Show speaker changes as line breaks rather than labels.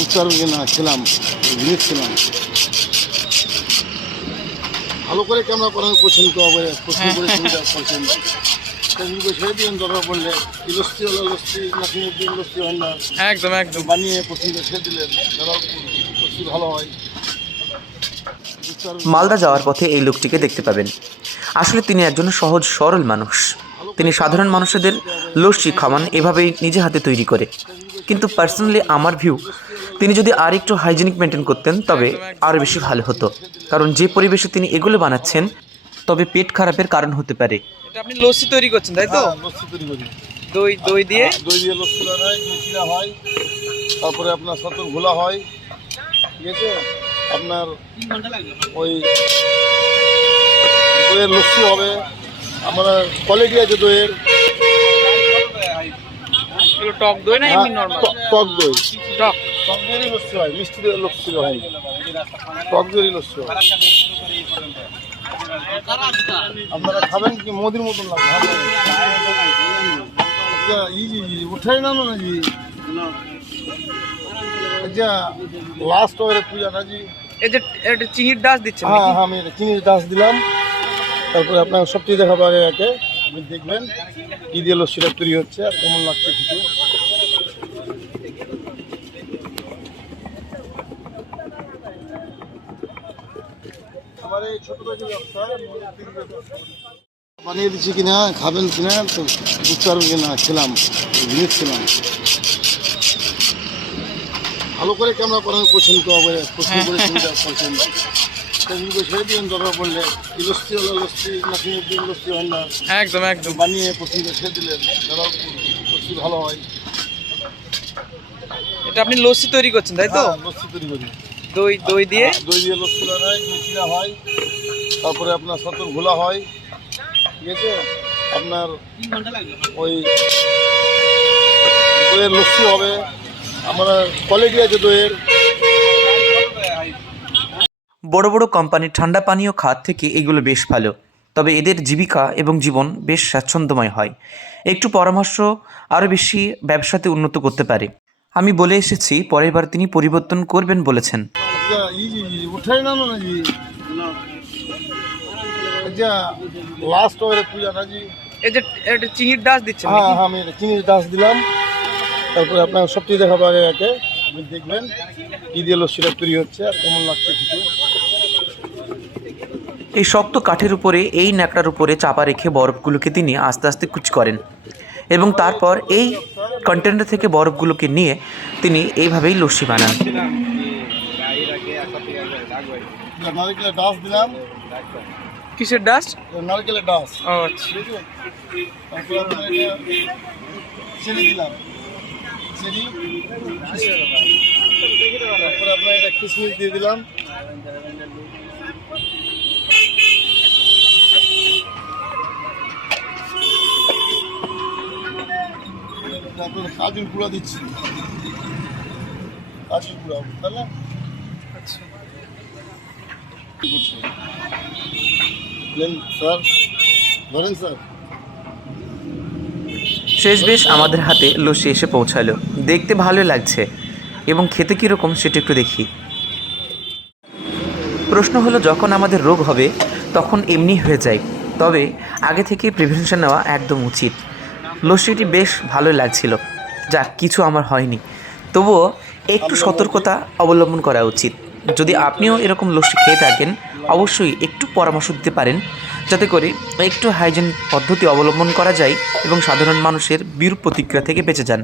জিনিস ছিলাম ভালো করে ক্যামেরা করানো করছেন তো আবার প্রশ্ন করে সুবিধা করছেন। সেগুলো ছেড়ে দিন দরকার পড়লে। কি হলো লস্যি নাসিমুদ্দিন লস্যি ভান্ডার
একদম একদম।
বানিয়ে প্রশ্নটা ছেড়ে দিলেন। তারা লস্যি ভালো হয়।
মালদা যাওয়ার পথে এই লোকটিকে দেখতে পাবেন। আসলে তিনি একজন সহজ সরল মানুষ। তিনি সাধারণ মানুষদের লস্যি খাওয়ান এভাবেই নিজে হাতে তৈরি করে। কিন্তু পার্সোনালি আমার ভিউ তিনি যদি আর একটু হাইজেনিক মেনটেন করতেন তবে আরও বেশি ভালো হতো। কারণ যে পরিবেশে তিনি এগুলো বানাচ্ছেন তবে পেট খারাপের কারণ হতে পারে।
এটা আপনি লস্যি তৈরি করছেন তাই তো?
হ্যাঁ, লস্যি তৈরি করি।
দই দই দিয়ে?
দই দিয়ে লস্যি হয় মিষ্টিরা হয় তারপরে আপনার সতর ঘোলা হয় ঠিক আছে? আপনার ওই দইয়ের লস্যি হবে আমরা কোয়ালিটি আছে দইয়ের।
টক দই না এমনি নরমাল
টক- টক দই।
টক।
লস্যি হয় মিষ্টি লস্যি হয়। লস্যি হয়। আপনারা খাবেন কি? মোদির মতন লাগে আচ্ছা ই জি জি উঠাই না না জি আচ্ছা লাস্ট ওয়ারে পূজাটা জি।
এই যে এটা চিনির ডাস দিচ্ছেন
হ্যাঁ হ্যাঁ আমি এটা চিনির ডাস দিলাম। তারপরে আপনার সবটি দেখাবো আগে একে আপনি দেখবেন কি দিয়ে লস্যিটা তৈরি হচ্ছে আর কেমন লাগছে খেতে আমার এই ছোট থেকে ব্যবসা বানিয়ে দিচ্ছি কিনা খাবেন কিনা তো বুঝতে পারবেন কিনা ছিলাম জিনিস ছিলাম ভালো করে ক্যামেরা করানো করছেন তো প্রশ্ন করে সুবিধা করছেন সেগুলো ছেড়ে দিন দরকার পড়লে। হলো নাসিমুদ্দিন লস্যি ভান্ডার
একদম একদম।
বানিয়ে ছেড়ে দিলেন তারা ভালো হয়।
এটা আপনি লস্যি তৈরি করছেন তাই তো?
হ্যাঁ, লস্যি তৈরি করি।
দই দই দিয়ে?
দই দিয়ে লস্যি হয় মিষ্টিরা হয়। তারপরে আপনার সতর ঘোলা হয়। ঠিক আছে? আপনার ওই দইয়ের লস্যি হবে। আমরা কোয়ালিটি আছে দইয়ের।
বড় বড় কোম্পানির ঠান্ডা পানীয় খাত থেকে এগুলো বেশ ভালো। তবে এদের জীবিকা এবং জীবন বেশ স্বাচ্ছন্দ্যময় হয়। একটু পরামর্শ আরও বেশি ব্যবসাতে উন্নত করতে পারে। আমি বলে এসেছি পরের বার তিনি পরিবর্তন করবেন বলেছেন।
না জি আচ্ছা লাস্ট ওয়ারে পূজাটা জি
এই যে এটা চিনির ডাস দিচ্ছেন
হ্যাঁ হ্যাঁ আমি এটা চিনির ডাস দিলাম তারপরে আপনার সবটি দেখাবো আগে একে আপনি দেখবেন কি দিয়ে লস্যিটা তৈরি হচ্ছে আর কেমন লাগছে খেতে
এই শক্ত কাঠের উপরে এই ন্যাকড়ার উপরে চাপা রেখে বরফগুলোকে তিনি আস্তে আস্তে কুচ করেন এবং তারপর এই কন্টেনার থেকে বরফগুলোকে নিয়ে তিনি এইভাবেই লস্যি বানান
নারকেলের ডাস দিলাম।
কিসের ডাস
নারকেলের ডাস।
ও আচ্ছা।
চিনি দিলাম। চিনি। তারপরে আপনার এটা কিশমিশ দিয়ে দিলাম। তারপরে কাজুর গুঁড়া দিচ্ছি। কাজুর গুঁড়া তাহলে
আচ্ছা।
শেষ বেশ আমাদের হাতে লস্যি এসে পৌঁছালো। দেখতে ভালো লাগছে। এবং খেতে কীরকম সেটা একটু দেখি। প্রশ্ন হলো, যখন আমাদের রোগ হবে, তখন এমনি হয়ে যায়। তবে আগে থেকে প্রিভেনশন নেওয়া একদম উচিত। লস্যিটি বেশ ভালো লাগছিল। যাক, কিছু আমার হয়নি। তবুও একটু সতর্কতা অবলম্বন করা উচিত। যদি আপনিও এরকম লস্যি খেয়ে থাকেন, অবশ্যই একটু পরামর্শ দিতে পারেন। যাতে করে একটু হাইজেন পদ্ধতি অবলম্বন করা যায় এবং সাধারণ মানুষের বিরূপ প্রতিক্রিয়া থেকে বেঁচে যান।